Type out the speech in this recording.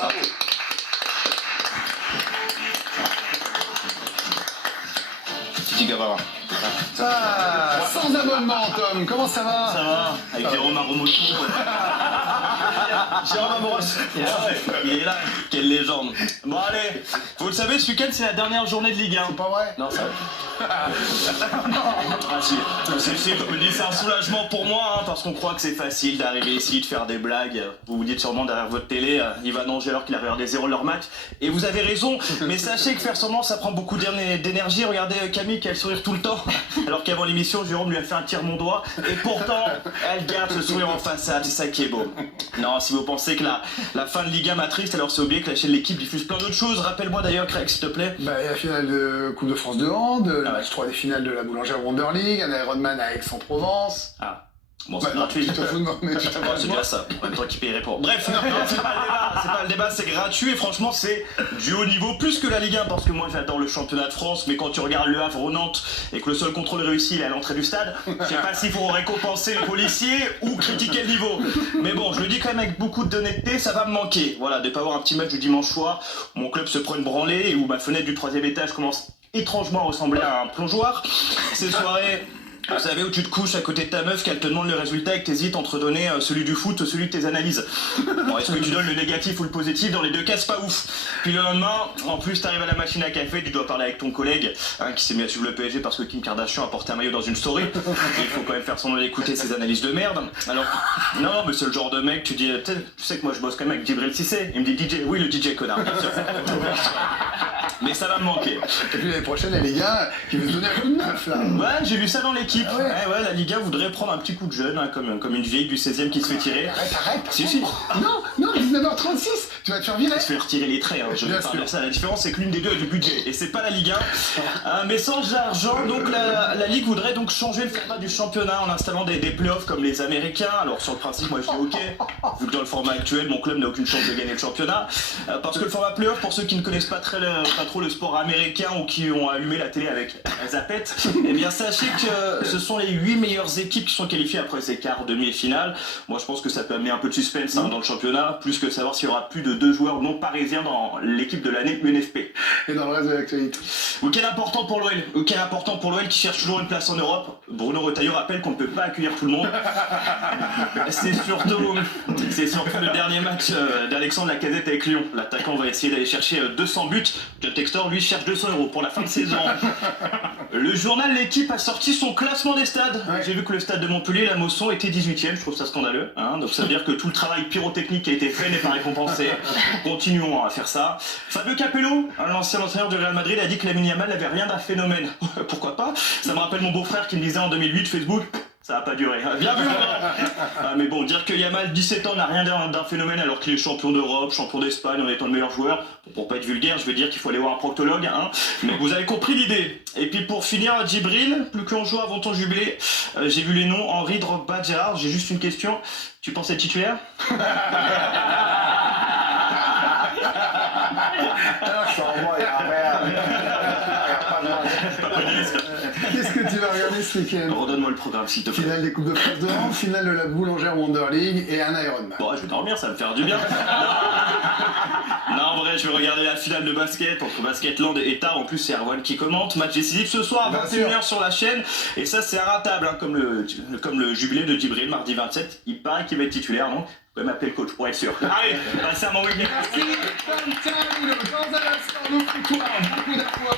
Bravo. Titi Gavara. Ah, sans abonnement, Tom, comment ça va? Ça va, avec Jérôme Aromoto. Jérôme Amoros. Il est là, quelle légende. Bon allez, vous le savez, ce week-end c'est la dernière journée de Ligue 1. C'est pas vrai? Non, ça Ah si, comme je dis, c'est un soulagement pour moi, hein, parce qu'on croit que c'est facile d'arriver ici, de faire des blagues. Vous vous dites sûrement derrière votre télé, il va nager alors qu'il a regardé 0 leur match. Et vous avez raison, mais sachez que faire semblant, ça prend beaucoup d'énergie. Regardez Camille qui a le sourire tout le temps, alors qu'avant l'émission, Jérôme lui a fait un tire mon doigt. Et pourtant, elle garde ce sourire en façade, c'est ça qui est beau. Non, si vous pensez que la fin de Ligue 1 m'attriste, alors c'est oublié que la chaîne de l'équipe diffuse plein d'autres choses. Rappelle-moi d'ailleurs, Craig, s'il te plaît. Bah, il y a la finale de Coupe de France de hand, le match 3 des finales de la Boulangère Wonder League, un Ironman à Aix-en-Provence. Ah. Bon, Bah, c'est non, gratuit. tu te fous de moi, mais tu t'en Bon, c'est bien ça, en même temps qu'il paierait pour. Bref, non, c'est pas le débat, c'est pas le débat, c'est gratuit et franchement c'est du haut niveau plus que la Ligue 1 parce que moi j'adore le championnat de France, mais quand tu regardes Le Havre Nantes et que le seul contrôle réussi il est à l'entrée du stade, je sais pas s'il faut récompenser les policiers ou critiquer le niveau. Mais bon, je le dis quand même avec beaucoup d'honnêteté, ça va me manquer. Voilà, de pas avoir un petit match du dimanche soir où mon club se prend une branlée et où ma fenêtre du 3e étage commence étrangement à ressembler à un plongeoir. Ces soirées. Vous savez, où tu te couches à côté de ta meuf, qu'elle te demande le résultat et que t'hésites entre donner celui du foot ou celui de tes analyses. Bon, est-ce que tu donnes le négatif ou le positif? Dans les deux cas, c'est pas ouf. Puis le lendemain, en plus, t'arrives à la machine à café, tu dois parler avec ton collègue qui s'est mis à suivre le PSG parce que Kim Kardashian a porté un maillot dans une story. Et il faut quand même faire semblant d'écouter ses analyses de merde. Alors, non, mais c'est le genre de mec, tu dis, tu sais que moi je bosse quand même avec Djibril Cissé. Il me dit DJ, oui, le DJ connard, bien sûr. Mais ça va me manquer. Et puis l'année prochaine, la Ligue 1 qui veut se donner un coup de neuf, là. Ouais, j'ai vu ça dans l'équipe. Ah ouais. Ouais, la Liga voudrait prendre un petit coup de jeune, hein, comme une vieille du 16e qui se fait tirer. Arrête. Si. Non, 19h36, tu vas te faire virer. Il se fait retirer les traits, hein, je vais Bien pas dire sûr. ça. La différence, c'est que l'une des deux a du budget, et c'est pas la Ligue 1. Mais sans argent, donc la Ligue voudrait donc changer le format du championnat en installant des playoffs comme les Américains. Alors sur le principe, moi je dis ok, vu que dans le format actuel, mon club n'a aucune chance de gagner le championnat. Parce que le format playoff, pour ceux qui ne connaissent pas trop le sport américain ou qui ont allumé la télé avec Zapette, eh bien sachez que ce sont les 8 meilleures équipes qui sont qualifiées après ces quarts, demi et finales. Moi je pense que ça peut amener un peu de suspense dans le championnat, plus que savoir s'il y aura plus de 2 joueurs non parisiens dans l'équipe de l'année UNFP. Et dans le reste de l'actualité. Week-end important pour l'OL. Week-end important pour l'OL qui cherche toujours une place en Europe. Bruno Retailleau rappelle qu'on ne peut pas accueillir tout le monde. C'est surtout le dernier match d'Alexandre Lacazette avec Lyon. L'attaquant va essayer d'aller chercher 200 buts. John Textor lui cherche 200 € pour la fin de saison. Le journal L'équipe a sorti son classement des stades. Ouais. J'ai vu que le stade de Montpellier, la Mosson, était 18e. Je trouve ça scandaleux. Hein. Donc ça veut dire que tout le travail pyrotechnique qui a été fait n'est pas récompensé. Continuons à faire ça. Fabio Capello, l'ancien entraîneur du Real Madrid, a dit que Lamine Yamal n'avait rien d'un phénomène. Pourquoi pas? Ça me rappelle mon beau-frère qui me disait en 2008 Facebook. Ça n'a pas duré. Bien vu, mais bon, dire que Yamal, 17 ans, n'a rien d'un phénomène alors qu'il est champion d'Europe, champion d'Espagne en étant le meilleur joueur, pour pas être vulgaire, je vais dire qu'il faut aller voir un proctologue, hein. Mais vous avez compris l'idée. Et puis pour finir, Djibril, plus qu'on joue avant ton jubilé, j'ai vu les noms, Henri, Drogba, Gérard, j'ai juste une question. Tu penses être titulaire? Qu'est-ce que tu vas regarder ce week-end? Redonne-moi le programme, s'il te plaît. Finale des Coupes de France de hand, finale de la Boulangère Wonder League et un Ironman. Bon, je vais dormir, ça va me faire du bien. Non, en vrai, je vais regarder la finale de basket entre Basketland et Tar. En plus, c'est Erwan qui commente. Match décisif ce soir à Bien 21h sur la chaîne. Et ça, c'est inratable, hein, comme le jubilé de Djibril, mardi 27. Il paraît qu'il va être titulaire, donc vous pouvez m'appeler le coach pour être sûr. Allez, passez un bon week-end. Merci, Tom Taranino. Dans un instant, nous, beaucoup d'infos.